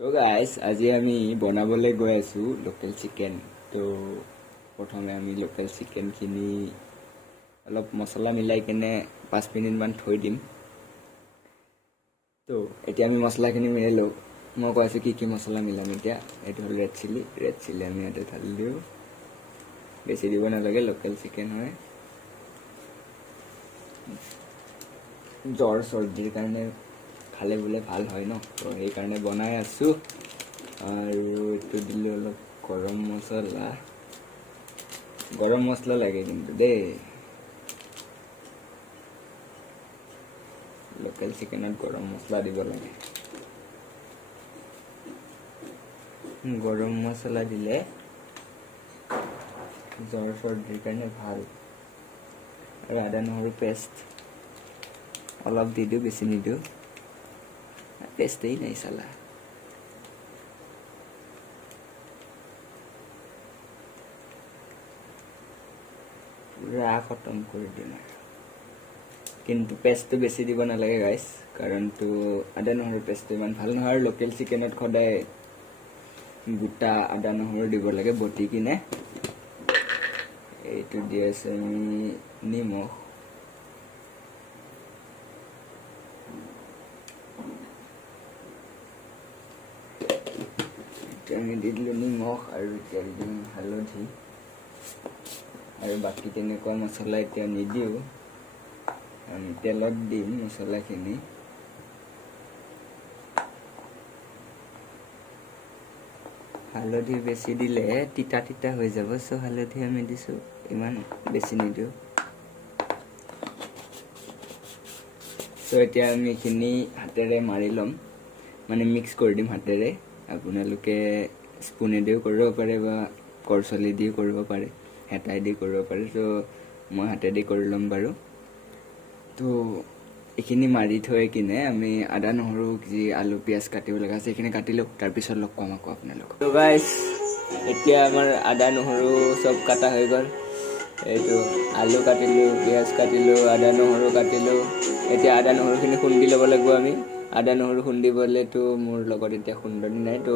তো গাইজ আজি আমি বনাবলৈ গৈ আছোঁ লোকেল চিকেন। তো প্ৰথমে আমি লোকেল চিকেনখিনি অলপ মছলা মিলাই কেনে 5 মিনিটমান থৈ দিম। তো এতিয়া আমি মছলাখিনি মিলাই লওঁ। মই কৈ আছোঁ কি মছলা মিলাম এতিয়া। এইটো হ'ল ৰেড চিলি আমি ইয়াতে ঢালি দিওঁ। বেছি দিব নালাগে, লোকেল চিকেন হয়। জ্বৰ চৰ্দিৰ কাৰণে খালে বোলে ভাল হয় ন, তো সেইকাৰণে বনাই আছোঁ। আৰু এইটো দিলোঁ অলপ গৰম মছলা লাগে কিন্তু দেই। লোকেল চিকেনত গৰম মছলা দিব লাগে। গৰম মছলা দিলে জ্বৰ চৰ্দিৰ কাৰণে ভাল। আৰু আদা নহৰু পেষ্ট অলপ দি দিওঁ, বেছি নিদিওঁ। পেষ্টেই নাই চালা। পুৰা খতম কৰি দিম। কিন্তু পেষ্টটো বেছি দিব নালাগে গাইছ, কাৰণটো আদা নহৰু পেষ্টটো ইমান ভাল নহয়। আৰু লোকেল চিকেনত সদায় গোটা আদা নহৰু দিব লাগে বটি কিনে। এইটো দি আছে আমি নিমখ। আমি দি দিলোঁ নিমখ আৰু এতিয়া দি দিম হালধি। আৰু বাকী তেনেকুৱা মছলা এতিয়া নিদিওঁ, আমি তেলত দিম মছলাখিনি। হালধি বেছি দিলে তিতা হৈ যাব, চ' হালধি আমি দিছোঁ, ইমান বেছি নিদিওঁ। চ' এতিয়া আমি এইখিনি হাতেৰে মাৰি ল'ম, মানে মিক্স কৰি দিম হাতেৰে। আপোনালোকে স্পুনেদিও কৰিব পাৰে বা কৰচলি দিও কৰিব পাৰে, হেতাই দি কৰিব পাৰে। চ' মই হাতেদি কৰি ল'ম বাৰু। তো এইখিনি মাৰি থৈ কিনে আমি আদা নহৰু যি আলু পিঁয়াজ কাটিব লগা আছে সেইখিনি কাটি লওঁ, তাৰপিছত লগ পাম আকৌ আপোনালোকক। তো গাইছ, এতিয়া আমাৰ আদা নহৰু চব কাটা হৈ গ'ল। এইটো আলু কাটিলোঁ, পিঁয়াজ কাটিলোঁ, আদা নহৰু কাটিলোঁ। এতিয়া আদা নহৰুখিনি খুন্দি ল'ব লাগিব আমি। আদা নহৰু খুন্দিবলৈতো মোৰ লগত এতিয়া খুন্দনি নাই, তো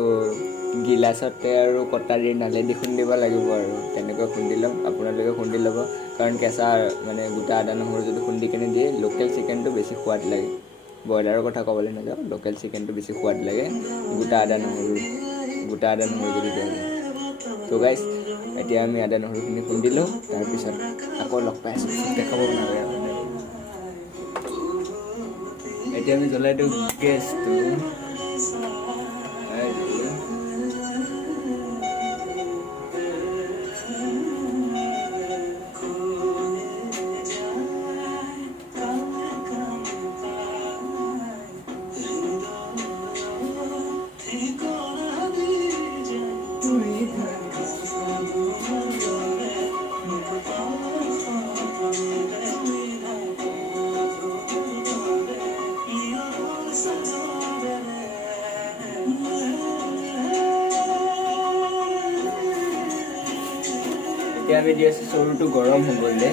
গিলাচতে আৰু কটাৰী নালেদি খুন্দিব লাগিব। আৰু তেনেকৈ খুন্দি ল'ম, আপোনালোকে খুন্দি ল'ব। কাৰণ কেঁচা মানে গোটা আদা নহৰু যদি খুন্দি কেনে দিয়ে, লোকেল চিকেনটো বেছি সোৱাদ লাগে। ব্ৰইলাৰৰ কথা ক'বলৈ নাযাওঁ, লোকেল চিকেনটো বেছি সোৱাদ লাগে গোটা আদা নহৰু যদি দিয়া যায়। তো গাইছ, এতিয়া আমি আদা নহৰুখিনি খুন্দি লওঁ, তাৰপিছত আকৌ লগ পাই আছোঁ। দেখাব নালাগে আপোনাৰ। এতিয়া আমি জ্বলাই দিওঁ গেছটো। এতিয়া আমি দি আছোঁ চৰুটো গৰম হ'বলৈ।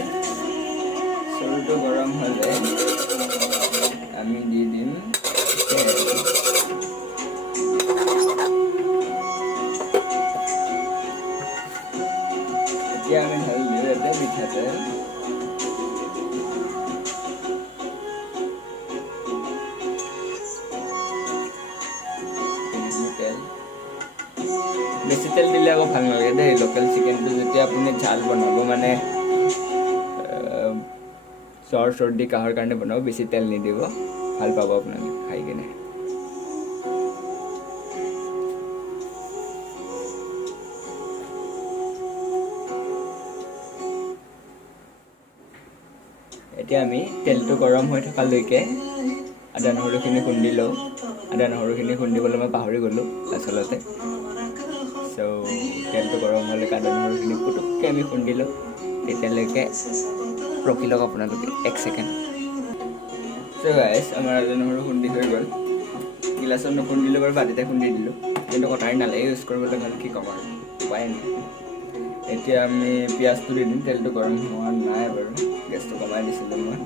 চৰুটো গৰম হ'লে আমি দি দিম তেল। এতিয়া আমি ঢালি দিওঁ ইয়াতে মিঠাতেল। বেছি তেল দিলে আকৌ ভাল নালাগে দেই। লোকেল চিকেনটো যেতিয়া আপুনি ঝাল বনাব, মানে জ্বৰ চৰ্দি কাহৰ কাৰণে বনাব, বেছি তেল নিদিব, ভাল পাব আপোনালোকে খাই কিনে। এতিয়া আমি তেলটো গৰম হৈ থকালৈকে আদা নহৰুখিনি খুন্দি লওঁ। আদা নহৰুখিনি খুন্দিবলৈ মই পাহৰি গ'লোঁ আচলতে। চ' তেলটো গৰম হ'লেকে আদা নহৰুখিনি পুটুককৈ আমি খুন্দি লওঁ। তেতিয়ালৈকে ৰখি লওক আপোনালোকে 1 ছেকেণ্ড। চ' গাইছ, আমাৰ আদা নহৰু খুন্দি হৈ গ'ল। গিলাচত নুখুন্দিলোঁ বাৰু, বাতিতে খুন্দি দিলোঁ। কিন্তু কটাৰী নালাগে ইউজ কৰিবলৈ, কাৰণ কি ক'ম আৰু, উপায় নাই। এতিয়া আমি পিঁয়াজটো দি দিম। তেলটো গৰম হোৱা নাই বাৰু, গেছটো কমাই দিছিলোঁ মই।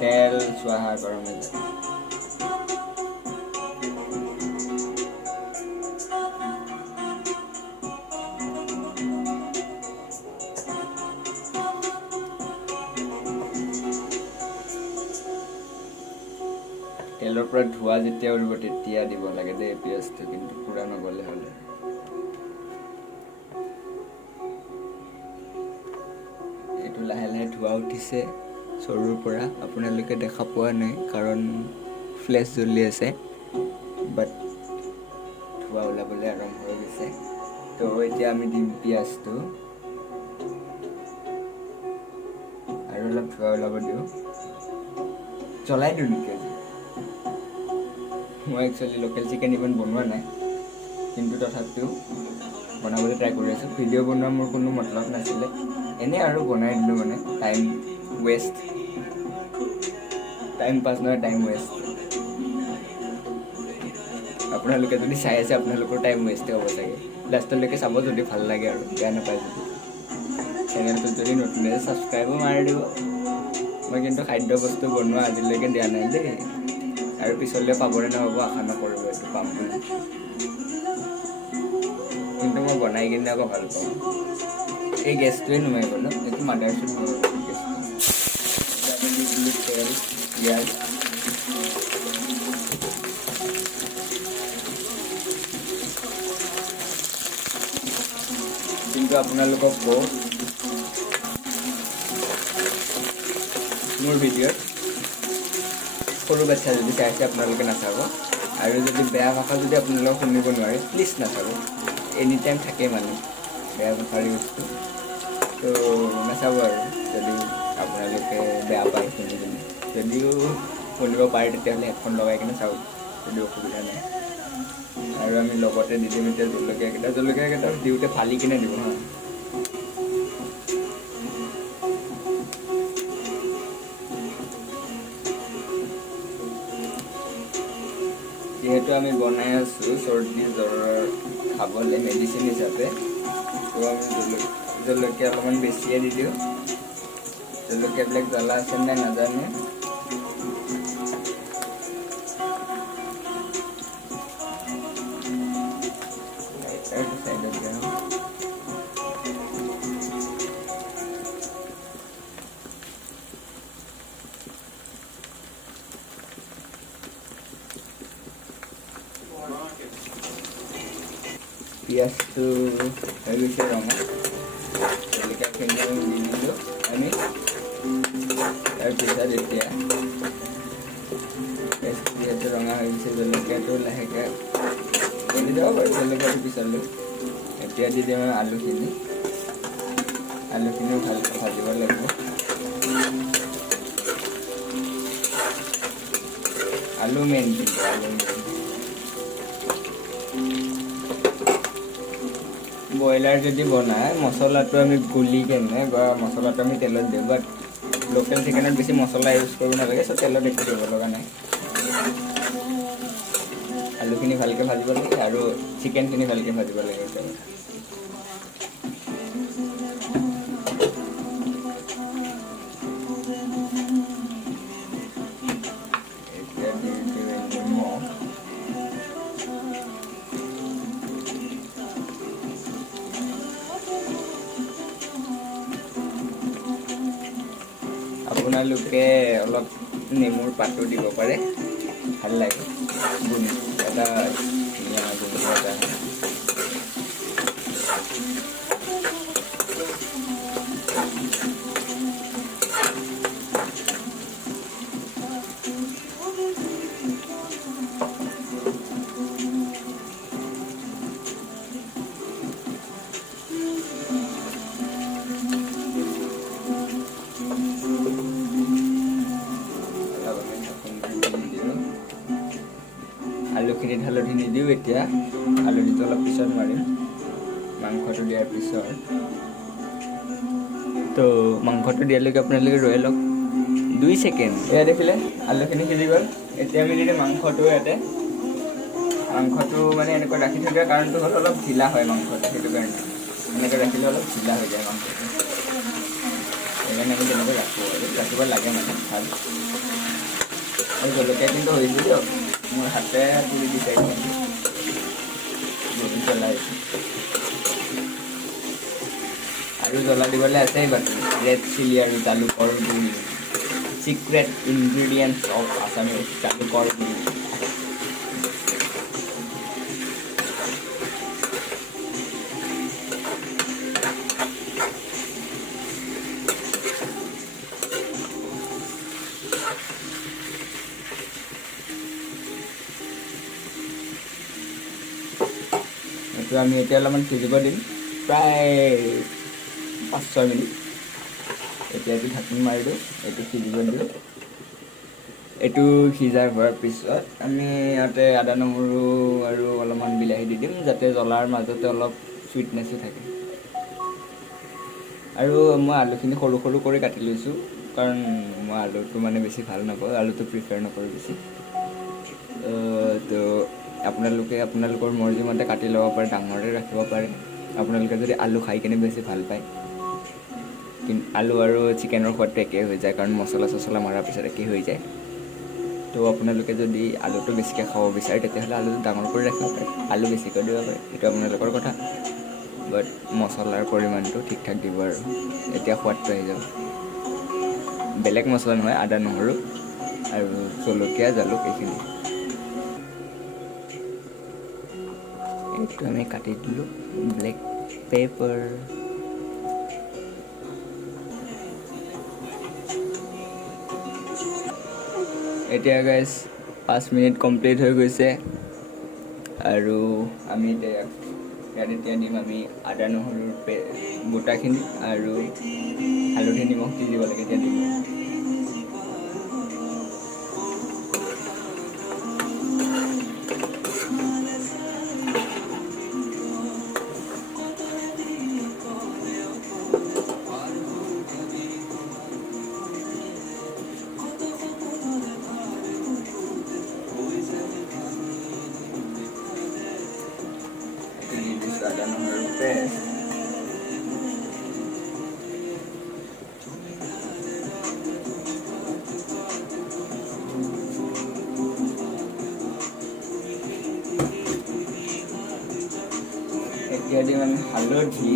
তেল চুৱাহা গৰম হৈ যায়। তেলৰ পৰা ধোৱা যেতিয়া উৰিব তেতিয়া দিব লাগে দেই পিঁয়াজটো, কিন্তু পুৰা নগ'লে হ'লে। এইটো লাহে লাহে ধোৱা উঠিছে চৰুৰ পৰা, আপোনালোকে দেখা পোৱা নাই কাৰণ ফ্লেছ জ্বলি আছে, বাট ধোৱা ওলাবলৈ আৰম্ভ হৈ গৈছে। তো এতিয়া আমি দিম পিঁয়াজটো আৰু অলপ ধোৱা ওলাব দিওঁ। জ্বলাই দিওঁ নেকি? মই একচুৱেলি লোকেল চিকেন ইমান বনোৱা নাই, কিন্তু তথাপিও বনাবলৈ ট্ৰাই কৰি আছোঁ। ভিডিঅ' বনোৱা মোৰ কোনো মতলব নাছিলে, এনেই আৰু বনাই দিলোঁ, মানে টাইম ৱেষ্ট, টাইম পাছ নহয় টাইম ৱেষ্ট। আপোনালোকে যদি চাই আছে আপোনালোকৰ টাইম ৱেষ্টে হ'ব চাগে, লাষ্টলৈকে চাব যদি ভাল লাগে আৰু বেয়া নাপায় যদি। চেনেলটোত যদি নতুন আছে ছাবস্ক্ৰাইবো মাৰি দিব। মই কিন্তু খাদ্য বস্তু বনোৱা আজিলৈকে দিয়া নাই দেই, আৰু পিছলৈ পাবনে নহ'ব আশা নকৰিব, এইটো পাম বুলি। কিন্তু মই বনাই কিনে আকৌ ভাল পাওঁ। এই গেছটোৱে নুমাই গ'ল, এইটো মাদাৰচুট গেছটো। তেল পিঁয়াজ কিন্তু আপোনালোকক কওঁ, মোৰ ভিডিঅ'ত সৰু বাচ্ছা যদি চাইছে আপোনালোকে নাচাব, আৰু যদি বেয়া ভাষা যদি আপোনালোকে শুনিব নোৱাৰে প্লিজ নাচাব। এনি টাইম থাকেই মানে বেয়া ভাষাৰ বস্তু, তো নাচাব আৰু যদি আপোনালোকে বেয়া পায় শুনি কিনে। যদিও শুনিব পাৰে তেতিয়াহ'লে হেডফোন লগাই কিনে চাওক, যদি অসুবিধা নাই। আৰু আমি লগতে দি দিম এতিয়া জলকীয়াকেইটা দিওঁতে ফালি কিনে দিব হা। যিহেতু আমি বনাই আছোঁ চৰ্দি জ্বৰৰ খাবলৈ মেডিচিন হিচাপে, তো আমি জলকীয়া অলপমান বেছিয়ে দি দিওঁ। জলকীয়াবিলাক জ্বলা আছে নে নাজানো, পিঁয়াজটো হৈ গৈছে ৰঙা, জলকীয়াখিনি দি দিলোঁ আমি। তাৰপিছত এতিয়া যিহেতু ৰঙা হৈ গৈছে, জলকীয়াটো লাহেকৈ দি দিব পাৰোঁ, জলকীয়াটো পিছলৈ। এতিয়া দি দিওঁ আলুখিনিও ভালকৈ ভাজিব লাগিব। আলু মেইন, কিন্তু আলু মেইন। ব্ৰইলাৰ যদি বনায় মছলাটো আমি গুলি কেনে বা মছলাটো আমি তেলত দিওঁ, বাট লোকেল চিকেনত বেছি মছলা ইউজ কৰিব নালাগে, চ' তেলত একো দিব লগা নাই। আলুখিনি ভালকৈ ভাজিব লাগে আৰু চিকেনখিনি ভালকৈ ভাজিব লাগে। এতিয়া দি দিওঁ নিমখ। আপোনালোকে অলপ নেমুৰ পাতো দিব পাৰে, ভাল লাগে, এটা ধুনীয়া গোন্ধ এটা। আলুখিনিত হালধি নিদিওঁ এতিয়া, হালধিটো অলপ পিছত মাৰিম মাংসটো দিয়াৰ পিছত। তো মাংসটো দিয়ালৈকে আপোনালোকে ৰৈ লওক 2 ছেকেণ্ড। এয়া দেখিলে আলুখিনি সিজি গ'ল। এতিয়া আমি দিলোঁ মাংসটো ইয়াতে। মাংসটো মানে এনেকৈ ৰাখি থৈ দিয়াৰ কাৰণটো হ'ল অলপ ঢিলা হয় মাংসটো, সেইটো কাৰণে এনেকৈ ৰাখিলে অলপ ঢিলা হৈ যায় মাংসটো, সেইকাৰণে আমি তেনেকৈ ৰাখিব লাগে মানে ভাল। আৰু জলকীয়া কিন্তু হৈছে দিয়ক মোৰ হাতে পুৰি দিছে বহুত জ্বলা হৈছে আৰু জ্বলা দিবলৈ আছেই বাকী ৰেড চিলি আৰু জালুকৰ গুড়ি সিক্ৰেট ইনগ্ৰিডিয়েণ্টছ অফ আছামিজ জালুকৰ গুড়ি এইটো আমি এতিয়া অলপমান সিজিব দিম প্ৰায় 5-6 মিনিট এতিয়া এইটো ঢাকনি মাৰি দিওঁ এইটো সিজিব দিওঁ এইটো সিজাই হোৱাৰ পিছত আমি ইয়াতে আদা নহৰু আৰু অলপমান বিলাহী দি দিম যাতে জ্বলাৰ মাজতে অলপ চুইটনেছো থাকে আৰু মই আলুখিনি সৰু সৰু কৰি কাটি লৈছোঁ কাৰণ মই আলুটো মানে বেছি ভাল নাপাওঁ আলুটো প্ৰিফাৰ নকৰোঁ বেছি তো আপোনালোকৰ মৰ্জি মতে কাটি ল'ব পাৰে ডাঙৰে ৰাখিব পাৰে আপোনালোকে যদি আলু খাই কিনে বেছি ভাল পায় কিন্তু আলু আৰু চিকেনৰ সোৱাদটো একেই হৈ যায় কাৰণ মছলা চছলা মৰাৰ পিছত একেই হৈ যায় তো আপোনালোকে যদি আলুটো বেছিকৈ খাব বিচাৰে তেতিয়াহ'লে আলুটো ডাঙৰ কৰি ৰাখিব পাৰে আলু বেছিকৈ দিব পাৰে সেইটো আপোনালোকৰ কথা বাট মছলাৰ পৰিমাণটো ঠিক ঠাক দিব আৰু এতিয়া সোৱাদটো আহি যাব বেলেগ মছলা নহয় আদা নহৰু আৰু জলকীয়া জালুক এইখিনি এইটো আমি কাটি দিলোঁ ব্লেক পেপাৰ এতিয়া গাইজ 5 মিনিট কমপ্লিট হৈ গৈছে আৰু আমি ইয়াত এতিয়া দিম আমি আদা নহৰুৰ গোটাখিনি আৰু হালধি নিমখ দি দিব লাগে এতিয়া দিম আদা নহৰুৰ পেষ্ট এতিয়া দিম আমি হালধি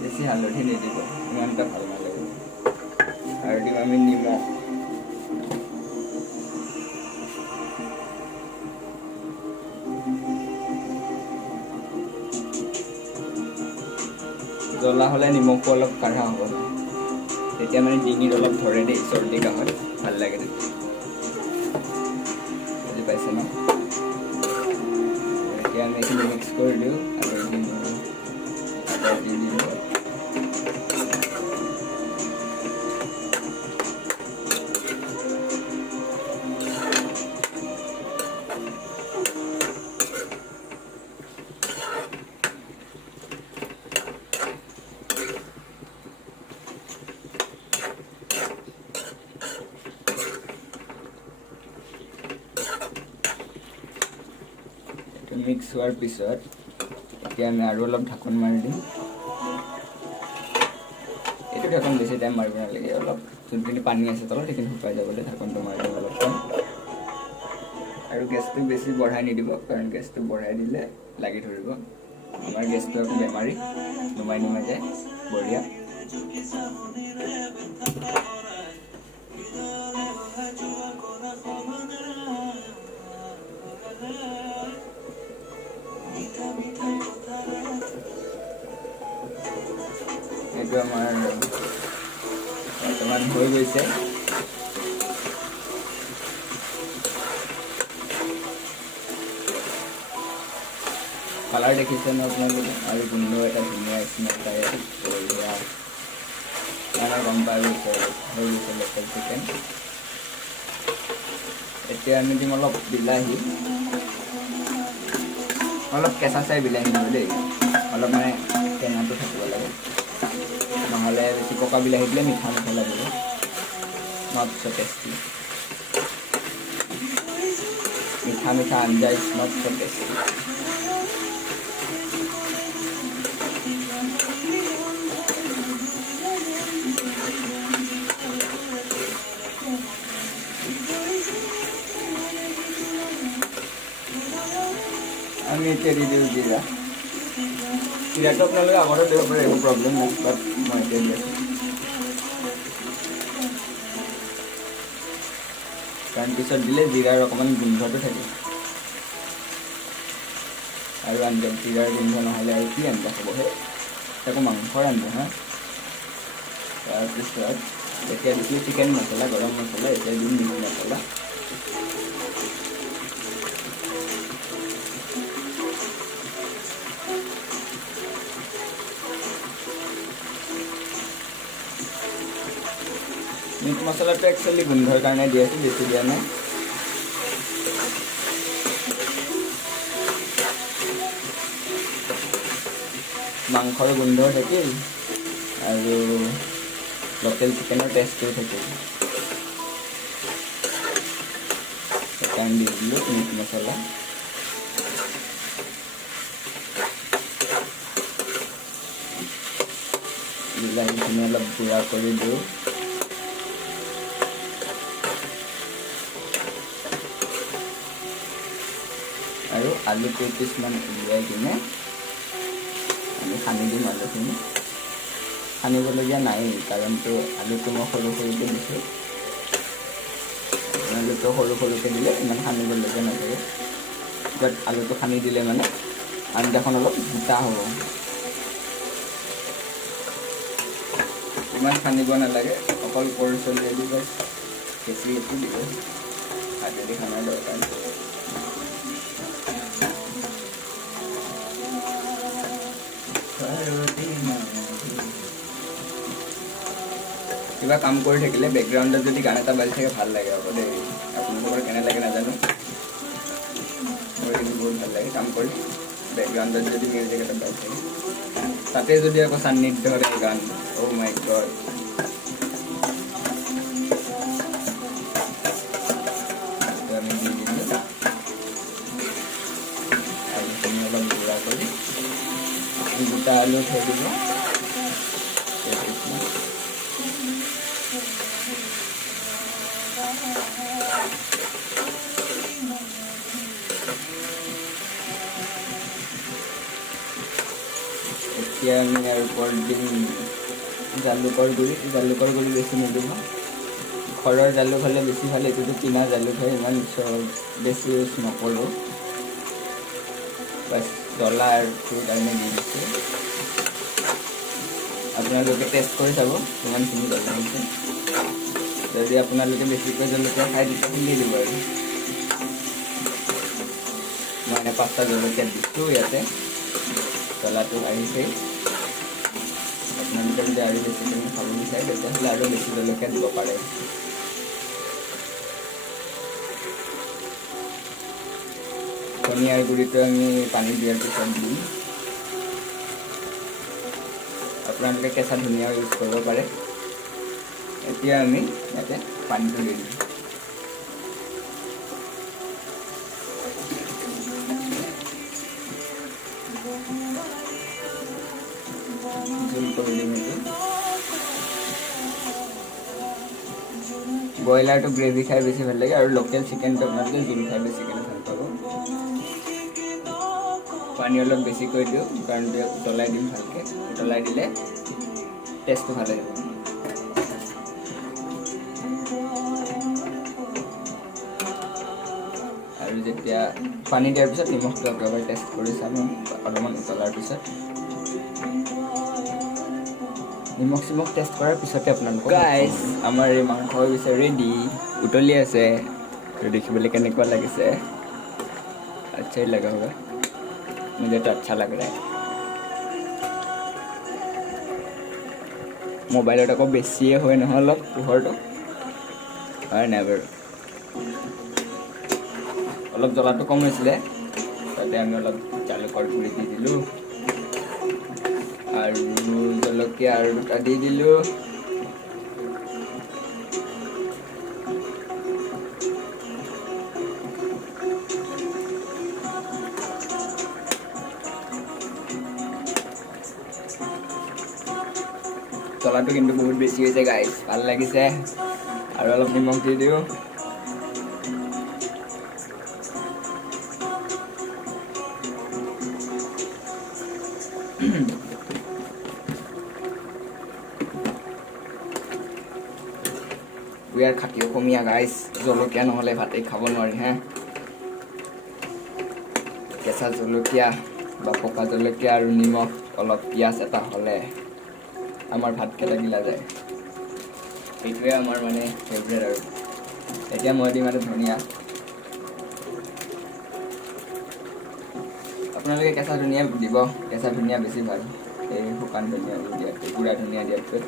বেছি হালধি নিদিব ইমানটা ভাল নালাগে আৰু দিম আমি নিমখ জ্বলা হ'লে নিমখটো অলপ কাঢ়া হ'ব তেতিয়া মানে ডিঙিত অলপ ধৰে দেই চৰ্দি কাহত ভাল লাগে বুজি পাইছে ন এতিয়া আমি এইখিনি মিক্স কৰি দিওঁ আৰু আদা দি দিওঁ মিক্স হোৱাৰ পিছত এতিয়া আমি আৰু অলপ ঢাকন মাৰি দিম এইটো ঢাকন বেছি টাইম মাৰিব নালাগে অলপ যোনখিনি পানী আছে তলত সেইখিনি শুকাই যাবলৈ ঢাকনটো মাৰি দিব অলপ টাইম আৰু গেছটো বেছি বঢ়াই নিদিব কাৰণ গেছটো বঢ়াই দিলে লাগি ধৰিব আমাৰ গেছটো আকৌ বেমাৰী নুমাই যায় বঢ়িয়া এইটো আমাৰ বৰ্তমান হৈ গৈছে কালাৰ দেখিছে ন আপোনালোকে আৰু গোন্ধ এটা ধুনীয়া স্মেল পাই বঢ়িয়া আমাৰ গম পাই গৈছে হৈ গৈছে লোকেল চিকেন এতিয়া আমি দিম অলপ বিলাহী অলপ কেঁচা চাই বিলাহী দিওঁ দেই অলপ মানে টেঙাটো থাকিব লাগে নহ'লে বেছি পকা বিলাহী দিলে মিঠা মিঠা লাগিব নট চ টেষ্টি মিঠা আঞ্জা ইজ নট ছ টেষ্টি। আমি এতিয়া দি দিওঁ জিৰা। জিৰাটো আপোনালোকে আগতে দিব পাৰে, একো প্ৰব্লেম নাই, বাট মই এতিয়া দি আছোঁ কাৰণ পিছত দিলে জিৰাৰ অকণমান গোন্ধটো থাকে, আৰু আঞ্জাত জিৰাৰ গোন্ধ নহ'লে আৰু কি আঞ্জা হ'ব হে, তাকো মাংসৰ আঞ্জা হা। তাৰপিছত এতিয়া দিছোঁ চিকেন মছলা, গৰম মছলা, এতিয়া দিম মিট মছলা। মিট মছলাটো একচুৱেলি গোন্ধৰ কাৰণে দি আছোঁ, বেছি দিয়া নাই। মাংসৰ গোন্ধও থাকিল আৰু লোকেল চিকেনৰ টেষ্টটোও থাকিল, সেইকাৰণে দি দিলোঁ মিট মছলা। বিলাহীখিনি অলপ গুড়া কৰি দিওঁ। আৰু আলু কেইপিচমান উলিয়াই কিনে আমি সানি দিম আলুখিনি। সানিবলগীয়া নাই, কাৰণটো আলুটো মই সৰু সৰুকৈ দিছোঁ। আলুটো সৰু সৰুকৈ দিলে ইমান সানিবলগীয়া নাথাকে, বাট আলুটো সানি দিলে মানে আঞ্জাখন অলপ গোটা হ'ব। ইমান সানিব নালাগে, অকল কৰচলিয়েদি বাছ কেঁচি কেঁচি দিব, হাতেদি সানাৰ দৰকাৰ নাই। কিবা কাম কৰি থাকিলে বেকগ্ৰাউণ্ডত যদি গান এটা বাজি থাকে ভাল লাগে আকৌ দেই। আপোনালোকৰ কেনে লাগে নাজানো, মোৰ কিন্তু বহুত ভাল লাগে কাম কৰি। বেকগ্ৰাউণ্ডত যদি মিউজিক এটা বাজি থাকে, তাতে যদি আকৌ সান্নিধ্যৰে গান, অ' মাই গড। আমি দি দিলোঁ আলুখিনি অলপ গুড়া কৰি, দুটা আলু থৈ দিব। এতিয়া আমি ইয়াৰ ওপৰত দিম জালুকৰ গুড়ি। জালুকৰ গুড়ি বেছি নিদিব, ঘৰৰ জালুক হ'লে বেছি ভাল, এইটোতো কিনা জালুক হয়, ইমান বেছি ইউজ নকৰোঁ, বাছ জ্বলাটোৰ কাৰণে দি দিছোঁ। আপোনালোকে টেষ্ট কৰি চাব কিমানখিনি জ্বলা হৈছে। যদি আপোনালোকে বেছিকৈ জলকীয়া খাই তেতিয়া দি দিব আৰু। মই এনে 5টা জলকীয়া দিছোঁ ইয়াতে, জ্বলাটো আহিছেই। আপোনালোকে যদি আৰু বেছিকৈ খাব বিচাৰে তেতিয়াহ'লে আৰু বেছি জলকীয়া দিব পাৰে। ধনিয়াৰ গুড়িটো আমি পানী দিয়াৰ পিছত দিম। আপোনালোকে কেঁচা ধনিয়াও ইউজ কৰিব পাৰে। এতিয়া আমি ইয়াতে পানীটো দি দিম। জোল কৰি দিম এইটো। ব্ৰইলাৰটো গ্ৰেভি খাই বেছি ভাল লাগে, আৰু লোকেল চিকেনটো আপোনালোকে জোল খাই বেছিকৈ ভাল পাব। পানী অলপ বেছিকৈ দিওঁ, কাৰণ উতলাই দিম ভালকৈ। উতলাই দিলে টেষ্টটো ভাল আহিব। আৰু যেতিয়া পানী দিয়াৰ পিছত নিমখটো একেবাৰে টেষ্ট কৰি চাম অলপমান উতলাৰ পিছত। নিমখ চিমখ টেষ্ট কৰাৰ পিছতে আপোনালোকক গাইজ আমাৰ এই মাংস হৈ গৈছে ৰেডি, উতলি আছে। দেখিবলৈ কেনেকুৱা লাগিছে, আচ্ছাই লগা হোগা, मुझे तो अच्छा लग रहा है। মোবাইলত আকৌ বেছিয়ে হয় নহয় অলপ পোহৰটো, হয় নাই বাৰু? অলপ জ্বলাটো কম হৈছিলে, তাতে আমি অলপ জালুকৰ গুড়ি দি দিলোঁ, আৰু জলকীয়া আৰু 2টা দি দিলোঁ। মছলাটো কিন্তু বহুত বেছি হৈছে গাইছ, ভাল লাগিছে। আৰু অলপ নিমখ দি দিওঁ। ইয়াৰ খাটি অসমীয়া গাইছ, জলকীয়া নহ'লে ভাতে খাব নোৱাৰি হে। কেঁচা জলকীয়া বা পকা জলকীয়া আৰু নিমখ অলপ পিঁয়াজ এটা হ'লে আমাৰ ভাতকেইটা গিলা যায়। এইটোৱে আমাৰ মানে ফেভৰেট আৰু। এতিয়া মই দিম আৰু ধনিয়া। আপোনালোকে কেঁচা ধনিয়া দিব, কেঁচা ধনিয়া বেছি ভাল, এই শুকান ধনিয়া দিয়াতকৈ, গুড়া ধনিয়া দিয়াতকৈ।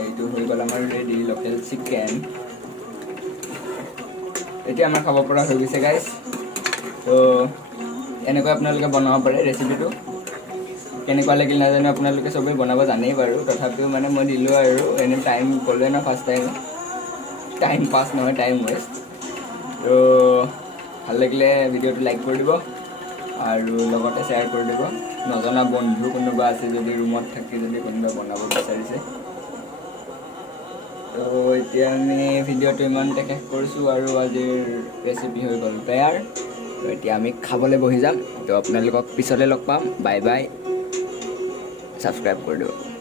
এইটো হৈ গ'ল আমাৰ ৰেডি লোকেল চিকেন। এতিয়া আমাৰ খাব পৰা হৈ গৈছে গাইছ। তো এনেকৈ আপোনালোকে বনাব পাৰে ৰেচিপিটো। কেনেকুৱা লাগিল নাজানো, আপোনালোকে চবেই বনাব জানেই বাৰু, তথাপিও মানে মই দিলোঁ আৰু। এনেই টাইম ক'লোৱে ন ফাৰ্ষ্ট টাইম পাছ নহয়, টাইম ৱেষ্ট। তো ভাল লাগিলে ভিডিঅ'টো লাইক কৰি দিব আৰু লগতে শ্বেয়াৰ কৰি দিব। নজনা বন্ধু কোনোবা আছে যদি, ৰুমত থাকি যদি কোনোবা বনাব বিচাৰিছে। তো এতিয়া আমি ভিডিঅ'টো ইমানতে শেষ কৰিছোঁ আৰু আজিৰ ৰেচিপি হৈ গ'ল তৈয়াৰ। তো এতিয়া আমি খাবলৈ বহি যাম। তো আপোনালোকক পিছলৈ লগ পাম। বাই বাই, ছাবস্ক্ৰাইব কৰি দিব।